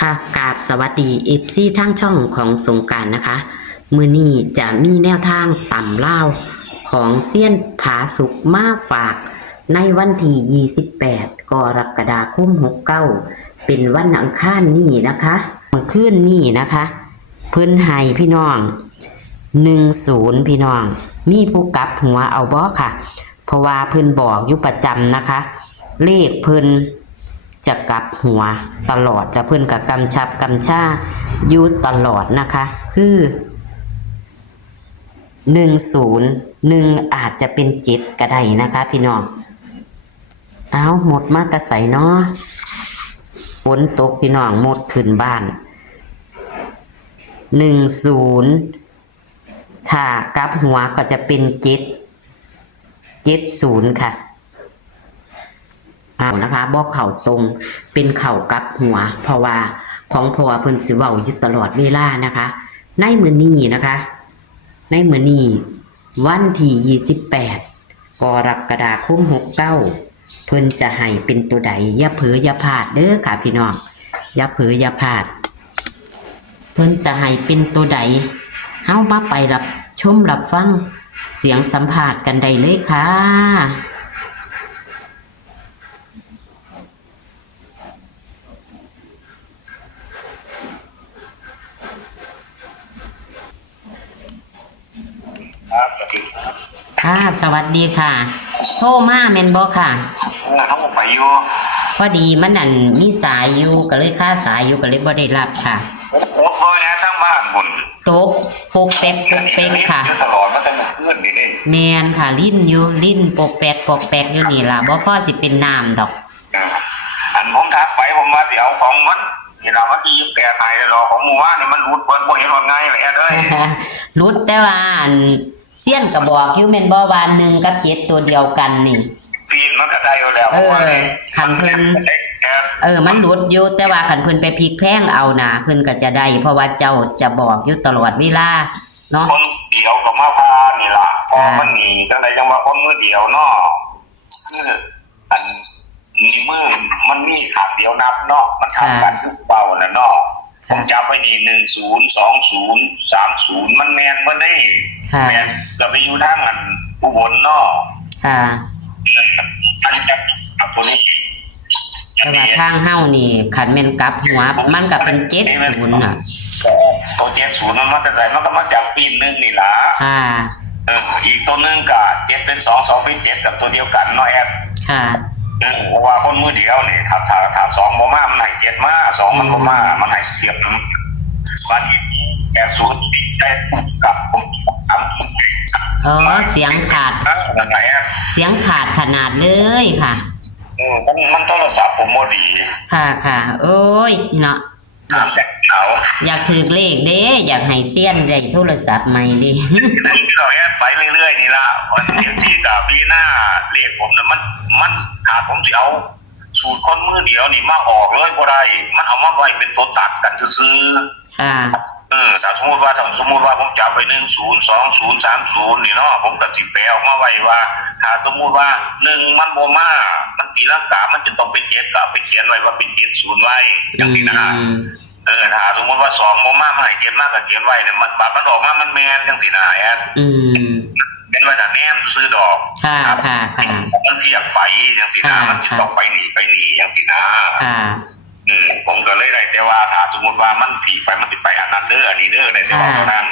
ค่ะกราบสวัสดีเอฟซีทั้งช่องของสงกรานต์นะคะมื้อนี้จะมีแนวทางต่ำเล่าวของเซียนผาสุกมาฝากในวันที่28กรกฎาคม69เป็นวันอังคารนี้นะคะเมื่อคืนนี้นะคะเพิ่นให้พี่น้อง10พี่น้องมีผู้กลับหัวเอาบ่ค่ะเพราะว่าเพิ่นบอกอยู่ประจำนะคะเลขเพิ่นจะกลับหัวตลอดและเพิ่นกับกำชับกำชาอยู่ตลอดนะคะคือ101อาจจะเป็น7ก็ได้นะคะพี่น้องเอาหมดมาตะใส่เนาะฝนตกพี่น้องหมดขึ้นบ้าน10ถ้ากลับหัวก็จะเป็น770ค่ะเอานะคะบ่เข่าตรงเป็นเข่ากับหัวเพราะว่าของพ่อเพิ่นสิเว้าอยู่ตลอดเวลานะคะในมื้อนี้นะคะในมื้อนี้วันที่28กรกฎาคม69เพิ่นจะให้เป็นตัวใดอย่าเผลออย่าพลาดเด้อค่ะพี่น้องอย่าเผลออย่าพลาดเพิ่นจะให้เป็นตัวใดเฮามาไปรับชมรับฟังเสียงสัมภาษณ์กันได้เลยค่ะค่ะสวัสดีค่ะโทรมาแม่นบ่ค่ะเขาบอกไปอยู่พอดีมันนั่นมีสายอยู่ก็เลยค่าสายอยู่ก็เลยบ่ได้รับค่ะโอ้โหนะทั้งบ้านบุญตกปกแป๊กปกเป๊กค่ะตลอดมาตั้งแต่เพื่อนนี่นี่แม่นค่ะลิ้นอยู่ลิ้นปกแป๊กปกแป๊กอยู่นี่ล่ะบ่พอสิเป็นน้ำดอกอันผมทักไปผมมาสิเอาของมันนี่ล่ะวันที่28ไทยรอของหมู่บ้านนี่มันรูดเปิ้นบ่เห็นว่าไงแหละเอ้ยรุดแต่ว่าอันเสี้ยนก็บอกอยู่แม่นบ่ว่า1กับ7ตัวเดียวกันนี่ปีนมันก็ได้อยู่แล้วคันเพิ่นมันหลุดอยู่แต่ว่าคันเพิ่นไปพลิกแพงเอานะเพิ่นก็จะได้เพราะว่าเจ้าจะบอกอยู่ตลอดเวลาเนาะคนเดียวก็มาพานี่ล่ะพอมันหนีจังได๋จังว่าคนมือเดียวเนาะคืออันนี่มือมันมีขังเดียวนับเนาะมันทำกันทุกเบาน่ะเนาะผมจับไว้นี่10 20 30มันแม่นบ่ได้แม่นก็ไปอยู่ทางอันอุบลเนาะค่ะอันนี้จับตัวนี้แต่ว่าทางเฮานี่คันแม่นกลับหัวมันก็เป็น70น่ะตัว70มันมาแต่ไสมันก็มาจากปีนึงนี่ล่ะค่ะอีกตัวนึงก็7เป็น2 2เป็น7กับตัวเดียวกันเนาะแอดค่ะเพราะว่าคนมือเดียวนี่ถ้า2บ่มามันให้7มา2มันบ่มามันให้เทียบบัด80ได้กับเสียงขาดเสียงขาดขนาดเลยค่ะมันโทรศัพท์ผมบ่ดีค่ะโอ้ยเนาะอยากถือเลขเด้อยากให้เซียนได้โทรศัพท์ใหม่ดิเราแอดไปเรื่อยๆนี่ล่ะวันที่กับปีหน้าเลขผมน่ะมันถ้าผมสิเอาสูตรคนมือเดียวนี่มาออกเลยบ่ได้มันเอามาไว้เป็นตัวตัดกันซื่อค่ะถ้าสมมุติว่าผมจับไป10 20 30นี่เนาะผมก็สิแปลออกมาไว้ว่าถ้าสมมุติว่า1มันบ่มามันตีลังกามันจะต้องเป็น7ก็ไปเขียนไว้ว่าเป็น70ไว้จังซี่นะถ้าสมมุติว่า2บ่มามันให้7มาก็เขียนไว้เนี่ยมันบัดมันออกมามันแม่นจังซี่นะแอดเป็นว่าถ้าแน่นซื้อดอกค่ะมันเทียบไปจังซี่นะมันต้องไปนี่จังซี่นะผมก็เลยได้แต่ว่าถ้าสมมติว่ามันถีไปมันสิไปอันนั้นเด้ออันนี้เด้อในแต่ว่าเท่านั้น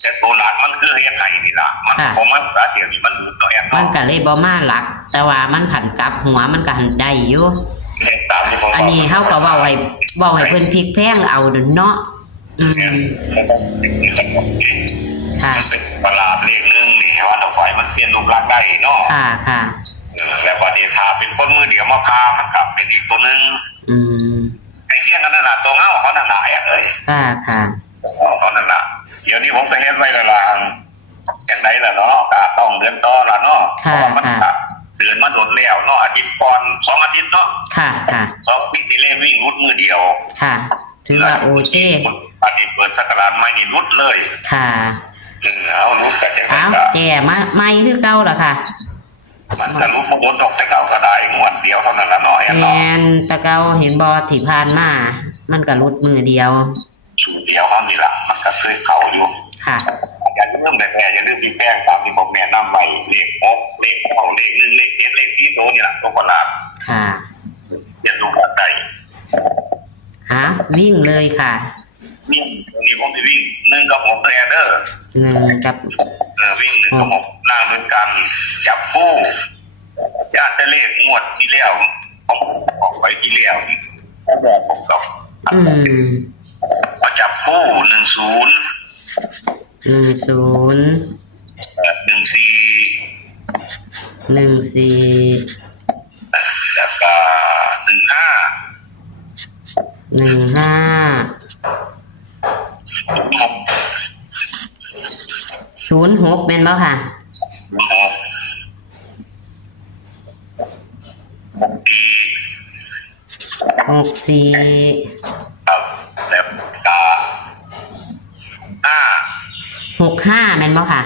แต่ตัวหลักมันคือเฮ็ดไห้นี่ล่ะมันบ่มันสาเทียนี่มันอุดเนาะแอดมันก็เลยบ่มาหลักแต่ว่ามันผันกลับหัวมันก็หันได้อยู่อันนี้เฮาก็เว้าให้เพิ่นพลิกแพงเอาเนาะค่ะประหลาดเลขนึงนี่ว่าเอาไฟมันเปลี่ยนรูปลักษณ์ได้เนาะค่ะแล้วพอดีถ้าเป็นคนมือเดียวมาพามันกลับเป็นอีกตัวนึงไอ้เที่ยงกันนั่นน่ะตัวเงาเขานั่นน่ะเอ้ยค่ะเขานั่นน่ะเดี๋ยวนี้ผมไปเฮ็ดไว้ละล่ะจังได๋ล่ะเนาะก็ต้องเดินต่อล่ะเนาะเพราะว่ามันเดินมาโดนแล้วเนาะอาทิตย์ก่อน2อาทิตย์เนาะค่ะ2อาทิตย์นี่เลขวิ่งรุดมือเดียวค่ะถือว่าโอเคปฏิเปิดสักราชใหม่นี่รุดเลยค่ะเอารุดก็จะแก่มาใหม่คือเก่าล่ะค่ะมันก็รู้บ่ดอกแต่เก่าก็ได้งวดเดียวเท่านั้นล่ะเนาะแม่นตะเก่าเห็นบ่ที่ผ่านมา มันก็รุดมือเดียว สูตรเดียวเขานี่ละมันก็เคยเข่าอยู่ ค่ะ อย่าลืมแม่อย่าลืมพี่แป้งตามที่ผมแนะนำไปเลข6เลข9เลข1เลข7เลข4ตัวนี่แหละตัวประหลาด ค่ะ อย่าดูกันได้ ฮะวิ่งเลยค่ะ วิ่งนี่ผมจะวิ่ง1กับ6เลยเด้อ 1 กับ วิ่ง1กับ6ล่างด้วยกันจับคู่ญาติได้เลขงวดที่แล้วผมออกไปที่แล้วก็บอกผมกับ มาจับคู่10 10 14 แล้วก็15 06แม่นบ่ค่ะ 64 ครับแล้วก็65แม่นบ่ค่ะ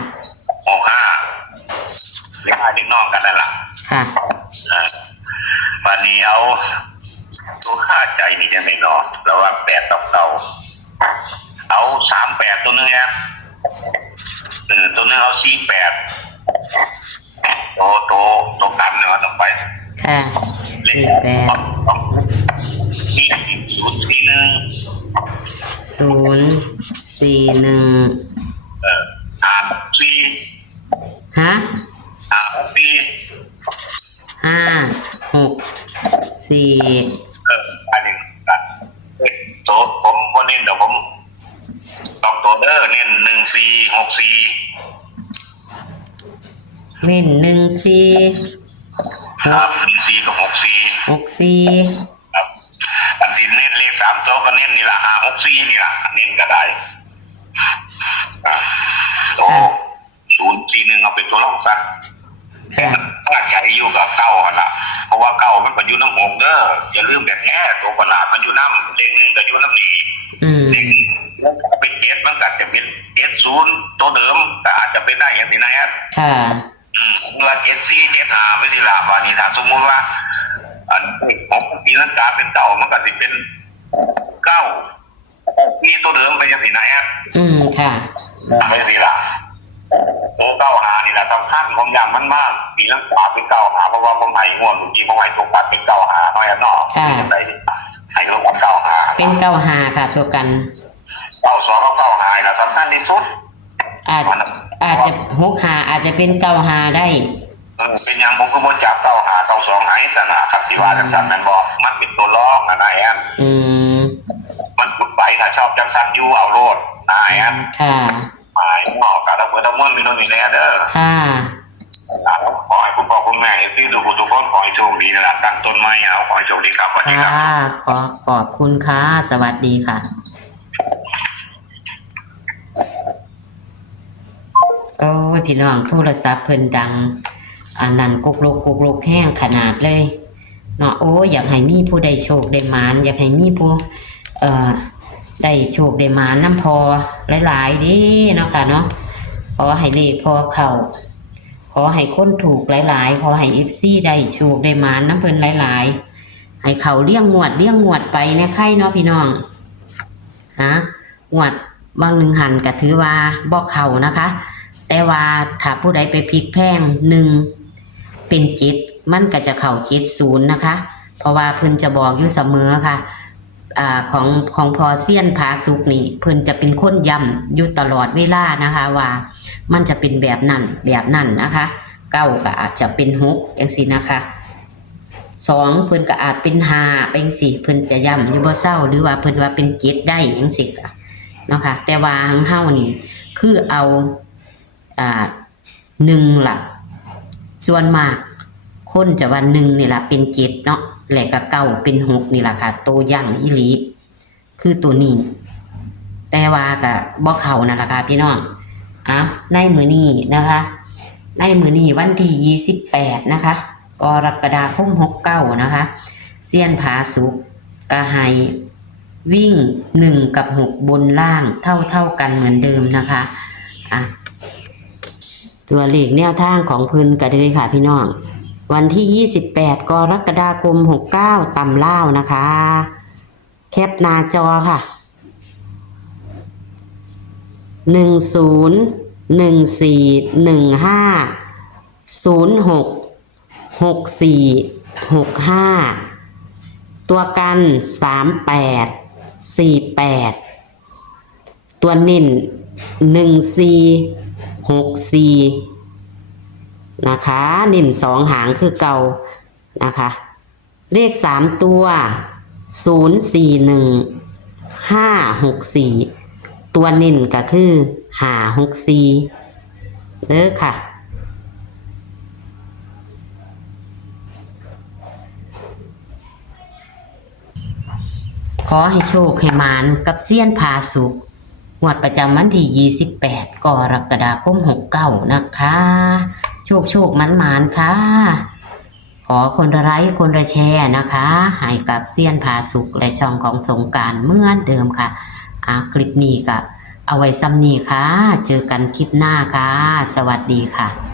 65ย้ายดึงนอกกันนั่นแหละ ค่ะ วันนี้เอาตัวค่าใจนี่จะไม่นอนแล้วว่า8กับเก่าเอา38ตัวนึงเนี่ยตัวนึงเอา48ตัวกันเนี่ยมันต้องไป ค่ะ เลข041 4 ฮะ 5 5 6 4 อันนี้กันโต๊ะผมก็เน้นเดี๋ยวผมตอกตัวเดอร์เน้น1464 เล่นครับ14กับ64 64ครับอันที่เน้นเลข3ตัวก็เน้นนี่ละ564นี่ละเน้นก็ได้โต๊ะ041เอาเป็นตัวรองซะ ค่ะ ถ้าใจอยู่กับเก้ากันละเพราะว่าเก้ามันก็อยู่น้ำหกเด้ออย่าลืมแบบแง่ตัวประหลาดมันอยู่น้ำเลข1ก็อยู่น้ำนี้เลขเป็น7มันก็จะเป็น70ตัวเดิมแต่อาจจะเป็นได้อย่างที่ไหนครับ ค่ะ เมื่อ74 75ไม่ได้ละวันนี้ถ้าสมมติว่าอันผมตีลังกาเป็นเก่ามันก็จะเป็น9ที่ตัวเดิมไปอย่างที่ไหนครับ ค่ะ ไม่สิละตัว95นี่แหละสำคัญของอย่างมันมากตีลังกาเป็น95เพราะว่าผมให้ง่วงจริงผมให้ตัวปัดเป็น95น้อยนอกให้ตัวปัด95เป็น95ค่ะตัวกัน92กับ95นะสำคัญที่สุดอาจจะ65อาจจะเป็น95ได้เป็นอย่างผมก็บ่จับ95 92หายสนะครับสิว่าจังซั่นแม่นบ่มันเป็นตัวล้อนะนายอันมันปุ๊บไปถ้าชอบจังซั่นอยู่เอาโลดนายอันค่ะหมายนอกกับทั้งหมดมีโน่นนี่แน่เด้อค่ะขอให้คุณพ่อคุณแม่ที่ทุกคนขอให้โชคดีนะครับตั้งต้นไม้เอาขอให้โชคดีครับสวัสดีครับขอบคุณค่ะสวัสดีค่ะโอ้ยพี่น้องโทรศัพท์เพิ่นดังอันนั้นกุกลกแห้งขนาดเลยเนาะโอ้อยากให้มีผู้ได้โชคได้หมานอยากให้มีผู้ได้โชคได้หมานน้ำพอหลายๆดีเนาะค่ะเนาะขอให้เลขพอเข้าขอให้คนถูกหลายๆขอให้ FC ได้โชคได้หมานน้ำเพิ่นหลายๆให้เขาเลี้ยงงวดไปนะใครเนาะพี่น้องงวดบางหนึ่งหันก็ถือว่าบ่เข้านะคะแต่ว่าถ้าผู้ใดไปพลิกแพง1เป็น7มันก็จะเข้า70นะคะเพราะว่าเพิ่นจะบอกอยู่เสมอค่ะของพอเซียนผาสุกนี่เพิ่นจะเป็นคนย้ำอยู่ตลอดเวลานะคะว่ามันจะเป็นแบบนั้นนะคะ9ก็อาจจะเป็น6จังซี่นะคะ2เพิ่นก็อาจเป็น5เป็น4เพิ่นจะย้ำอยู่บ่เศร้าหรือว่าเพิ่นว่าเป็น7ได้จังซี่ค่ะเนาะค่ะแต่ว่าเฮานี่คือเอา1ล่ะส่วนมากคนจะว่า1นี่ล่ะเป็น7เนาะแล้วก็9เป็น6นี่ล่ะค่ะโตย่างอีหลีคือตัวนี้แต่ว่าก็บ่เข้านั่นล่ะค่ะพี่น้องในมื้อนี้นะคะในมื้อนี้วันที่28นะคะกรกฎาคม69นะคะเซียนผาสุกก็ให้วิ่ง1กับ6บนล่างเท่ากันเหมือนเดิมนะคะตัวเลขแนวทางของเพิ่นก็ได้ค่ะพี่น้องวันที่28กรกฎาคม69ตำลาวนะคะ แคปหน้าจอค่ะ101415066465ตัวกัน3848ตัวเน้น1464นะคะเน้น2หางคือเก่านะคะเลข3ตัว041564ตัวเน้นก็คือ564เด้อค่ะขอให้โชคให้หมานกับเซียนผาสุกงวดประจำวันที่28กรกฎาคม69นะคะโชคหมานค่ะขอคนละไลค์คนละแชร์นะคะให้กับเซียนผาสุกและช่องของสงกรานต์เหมือนเดิมค่ะคลิปนี้ก็เอาไว้ซ้ำนี้ค่ะเจอกันคลิปหน้าค่ะสวัสดีค่ะ